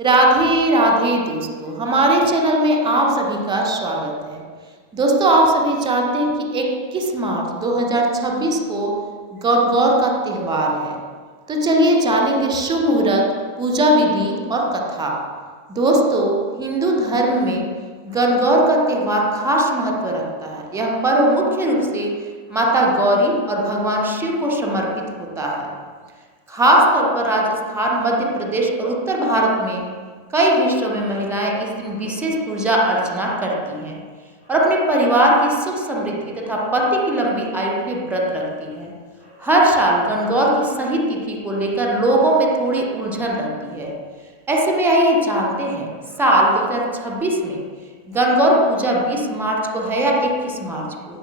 राधे राधे दोस्तों, हमारे चैनल में आप सभी का स्वागत है। दोस्तों, आप सभी जानते हैं कि 21 मार्च 2026 को गणगौर का त्यौहार है। तो चलिए जानेंगे शुभ मुहूर्त, पूजा विधि और कथा। दोस्तों, हिंदू धर्म में गणगौर का त्यौहार खास महत्व रखता है। यह पर्व मुख्य रूप से माता गौरी और भगवान शिव को समर्पित होता है। खास तौर पर राजस्थान, मध्य प्रदेश और उत्तर भारत में कई हिस्सों में महिलाएं इस दिन विशेष पूजा अर्चना करती हैं और अपने परिवार की सुख समृद्धि तथा पति की लंबी आयु के व्रत रखती हैं। हर साल गणगौर की सही तिथि को लेकर लोगों में थोड़ी उलझन रहती है। ऐसे में आइए जानते हैं, साल 2026 में गणगौर पूजा 20 मार्च को है या 21 मार्च को।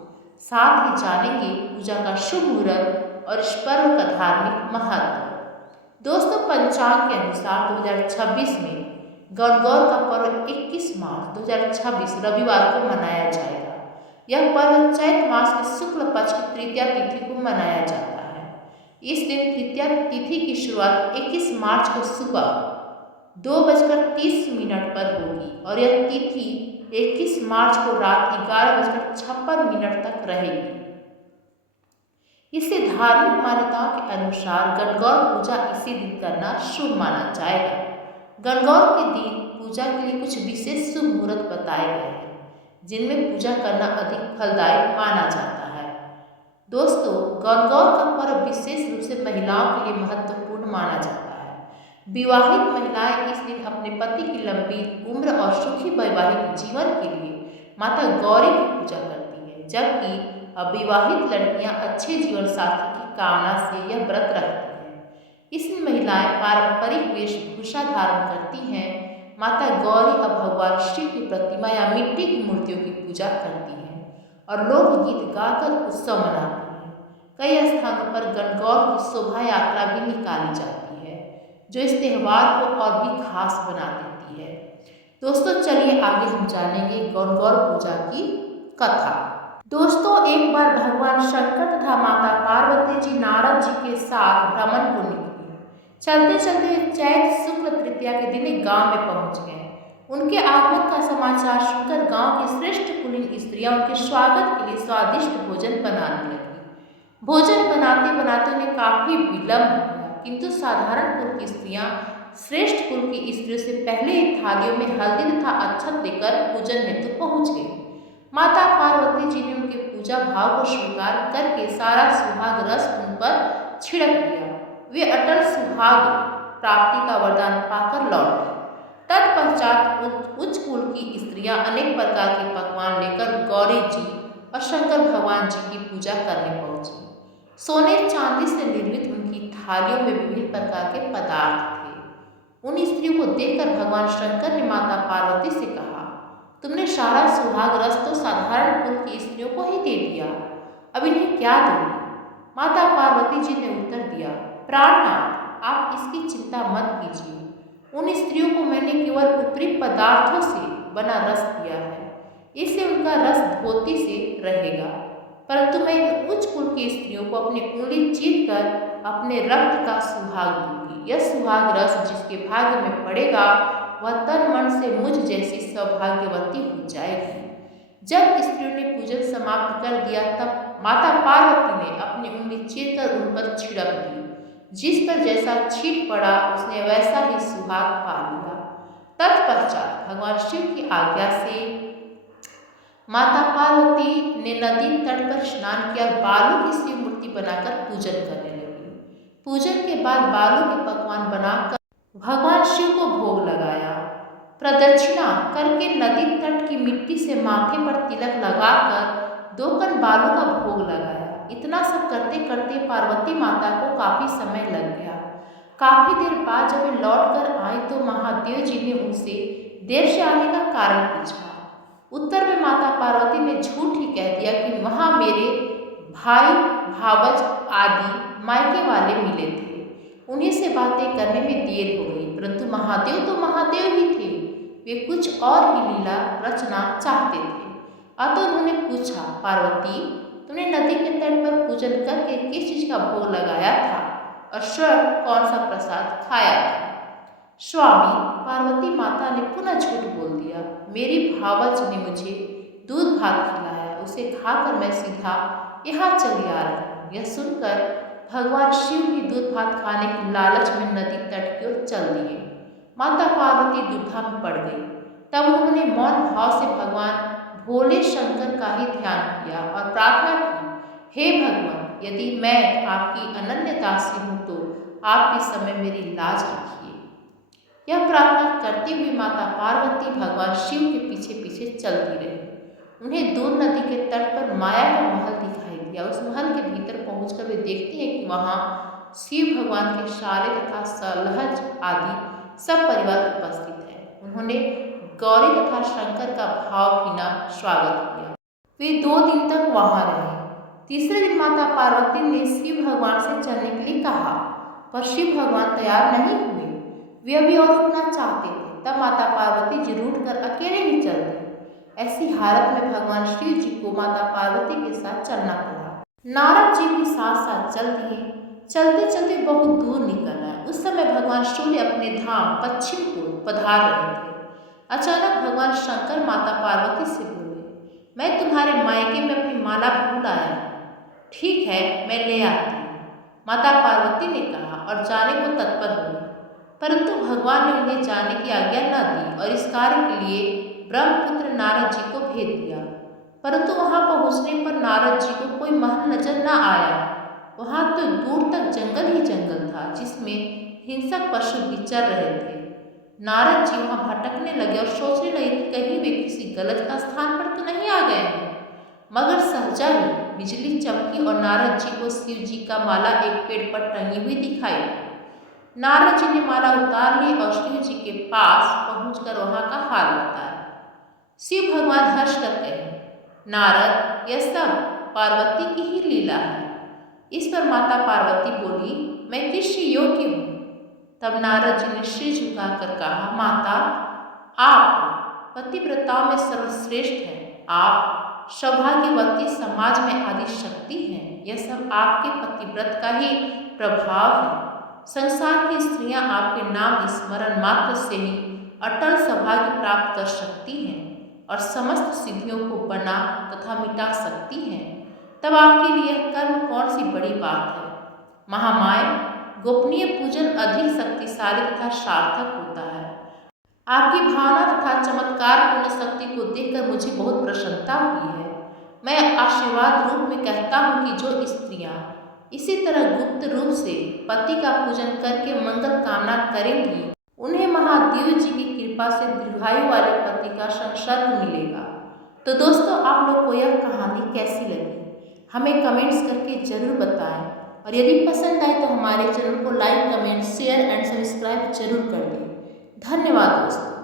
साथ ही जानेंगे पूजा का शुभ मुहूर्त और इस पर्व का धार्मिक महत्व। दोस्तों, पंचांग के अनुसार 2026 में गणगौर का पर्व 21 मार्च 2026 रविवार को मनाया जाएगा। यह पर्व चैत्र मास के शुक्ल पक्ष की तृतीया तिथि को मनाया जाता है। इस दिन तृतीया तिथि की शुरुआत 21 मार्च को सुबह 2:30 पर होगी और यह तिथि 21 मार्च को रात 11:56 तक रहेगी। इससे धार्मिक मान्यताओं के अनुसार गणगौर पूजा इसी दिन करना शुभ माना जाएगा। गणगौर के दिन पूजा के लिए कुछ विशेष शुभ मुहूर्त बताए गए हैं, जिनमें पूजा करना अधिक फलदायी माना जाता है। दोस्तों, गणगौर का पर्व विशेष रूप से महिलाओं के लिए महत्वपूर्ण माना जाता है। विवाहित महिलाएं इस दिन अपने पति की लंबी उम्र और सुखी वैवाहिक जीवन के लिए माता गौरी की पूजा करती है, जबकि अविवाहित लड़कियां अच्छे जीवन साथी की कामना से यह व्रत रखती हैं। इसमें महिलाएं पारंपरिक वेशभूषा धारण करती हैं, माता गौरी और भगवान शिव की प्रतिमा या मिट्टी की मूर्तियों की पूजा करती हैं और लोकगीत गाकर उत्सव मनाती हैं। कई स्थानों पर गणगौर की शोभा यात्रा भी निकाली जाती है, जो इस त्यौहार को और भी खास बना देती है। दोस्तों, चलिए आगे हम जानेंगे गणगौर पूजा की कथा। दोस्तों, एक बार भगवान शंकर तथा माता पार्वती जी नारद जी के साथ भ्रमण को निकले। चलते चलते चैत्र शुक्ल तृतीया के दिन एक गांव में पहुंच गए। उनके आगमन का समाचार सुनकर गांव की श्रेष्ठ कुलीन स्त्रियां उनके स्वागत के लिए स्वादिष्ट भोजन बनाने लगी। भोजन बनाते बनाते उन्हें काफी विलंब हो गया, किंतु साधारण कुल की स्त्रियां श्रेष्ठ कुल की स्त्रियों से पहले ही थालियों में हल्दी तथा अक्षत लेकर पूजन हेतु पहुंच गई। माता पार्वती जी ने उनके पूजा भाव को स्वीकार करके सारा सुहाग रस उन पर छिड़क दिया। वे अटल सुहाग प्राप्ति का वरदान पाकर लौट गए। तत्पश्चात उच्च कुल की स्त्रियां अनेक प्रकार के पकवान लेकर गौरी जी और शंकर भगवान जी की पूजा करने पहुंची। सोने चांदी से निर्मित उनकी थालियों में विभिन्न प्रकार के पदार्थ थे। उन स्त्रियों को देखकर भगवान शंकर ने माता पार्वती से कहा, तुमने सारा सुहाग रस तो साधारण कुल की स्त्रियों को ही दे दिया, अब इन्हें क्या दोगे? माता पार्वती जी ने उत्तर दिया, प्राणनाथ, आप इसकी चिंता मत कीजिए। उन स्त्रियों को मैंने केवल ऊपरी पदार्थों से बना रस दिया है, इससे उनका रस धोती से रहेगा, परंतु मैं इन उच्च कुल की स्त्रियों को अपनी उंगली चीर कर अपने रक्त का सुहाग दूंगी। यह सुहाग रस जिसके भाग्य में पड़ेगा वह तन मन से मुझ जैसी सौभाग्यवती हो जाएगी। जब स्त्रियों ने पूजन समाप्त कर दिया, तब माता पार्वती ने अपनी उंगली चीरकर उन पर छिड़क दी। जिस पर जैसा छींट पड़ा उसने वैसा ही सुहाग पा लिया। तत्पश्चात भगवान शिव की आज्ञा से माता पार्वती ने नदी तट पर स्नान किया और बालू की शिव मूर्ति बनाकर पूजन करने लगी। पूजन के बाद बालू के पकवान बनाकर भगवान शिव को भोग लगाया। प्रदक्षिणा करके नदी तट की मिट्टी से माथे पर तिलक लगाकर 2 कण बालू का भोग लगाया। इतना सब करते करते पार्वती माता को काफी समय लग गया। काफी देर बाद जब वे लौट कर आई तो महादेव जी ने उनसे देर से आने का कारण पूछा। उत्तर में माता पार्वती ने झूठ ही कह दिया कि वहाँ मेरे भाई भावज आदि मायके वाले मिले थे, उन्हीं से बातें करने में देर हो गई। परंतु महादेव तो महादेव ही थे, वे कुछ और ही लीला रचना चाहते थे। अतः उन्होंने पूछा, पार्वती, तुमने नदी के तट पर पूजन करके किस चीज का भोग लगाया था और स्वयं कौन सा प्रसाद खाया था? स्वामी, पार्वती माता ने पुनः झूठ बोल दिया। मेरी भावज ने मुझे दूध भात खिलाया, उसे खाकर मैं सीधा यहाँ चली आ रही हूँ। यह सुनकर भगवान शिव भी दूध भात खाने की लालच में नदी तट की ओर चल दिए। माता पार्वती दुविधा में पड़ गई। तब उन्होंने मौन भाव से भगवान भोले शंकर का ही ध्यान किया और प्रार्थना की, हे भगवान, यदि मैं आपकी अनन्य दासी हूँ तो आप इस समय मेरी लाज रखिए। यह प्रार्थना करती हुई माता पार्वती भगवान शिव के पीछे पीछे चलती रही। उन्हें दूर नदी के तट पर माया का महल दिखाई दिया। उस महल के भीतर पहुंचकर वे देखती हैं कि वहां शिव भगवान के सारे तथा सलहज आदि सब परिवार उपस्थित है। उन्होंने गौरी तथा शंकर का भावभीना स्वागत किया। वे 2 दिन तक वहां रहे। तीसरे दिन माता पार्वती ने शिव भगवान से चलने के लिए कहा, पर शिव भगवान तैयार नहीं हुए। वे अभी और रुकना चाहते थे। तब माता पार्वती जी रूठकर अकेले ही चल दी। ऐसी हालत में भगवान शिव जी को माता पार्वती के साथ चलना पड़ा। नारद जी भी साथ साथ चल दिए। चलते चलते बहुत दूर निकल आए। उस समय भगवान सूर्य अपने धाम पश्चिम को पधार रहे थे। अचानक भगवान शंकर माता पार्वती से बोले, मैं तुम्हारे मायके में अपनी माला भूल आया। ठीक है, मैं ले आती हूँ, माता पार्वती ने कहा और जाने को तत्पर हुई। परंतु भगवान ने उन्हें जाने की आज्ञा न दी और इस कार्य के लिए ब्रह्मपुत्र नारद जी को भेज दिया। परंतु वहां पहुंचने पर नारद जी को कोई महल नजर न आया। वहां तो दूर तक जंगल ही जंगल था, जिसमें हिंसक पशु विचर रहे थे। नारद जी वहां भटकने लगे और सोचने लगे कि कहीं वे किसी गलत स्थान पर तो नहीं आ गए हैं। मगर सहजा ही बिजली चमकी और नारद जी को शिव जी का माला एक पेड़ पर टंगी हुई दिखाई दी। नारद जी ने माला उतार ली और शिव जी के पास पहुंचकर वहां का हाल बताया। शिव भगवान हर्ष कर कहे, नारद, यह सब पार्वती की ही लीला है। इस पर माता पार्वती बोली, मैं किस योग्य हूँ? तब नारद जी ने सिर झुकाकर कहा, माता, आप पतिव्रताओं में सर्वश्रेष्ठ हैं। आप सौभाग्यवती समाज में आदि शक्ति हैं। यह सब आपके पतिव्रत का ही प्रभाव है। संसार की स्त्रियां आपके नाम स्मरण मात्र से ही अटल सौभाग्य प्राप्त कर सकती हैं और समस्त सिद्धियों को बना तथा मिटा सकती हैं। तब आपके लिए कर्म कौन सी बड़ी बात है? महामाय, गोपनीय पूजन अधिक शक्तिशाली तथा सार्थक होता है। आपकी भावना तथा चमत्कारपूर्ण शक्ति को देखकर मुझे बहुत प्रसन्नता हुई है। मैं आशीर्वाद रूप में कहता हूँ कि जो स्त्रियां इसी तरह गुप्त रूप से पति का पूजन करके मंगल कामना करेंगी, उन्हें महादेव जी की कृपा से दीर्घायु वाले पति का संसर्ग मिलेगा। तो दोस्तों, आप लोग को यह कहानी कैसी लगी हमें कमेंट्स करके जरूर बताएं और यदि पसंद आए तो हमारे चैनल को like, comment, share and subscribe जरूर कर दें। धन्यवाद दोस्तों।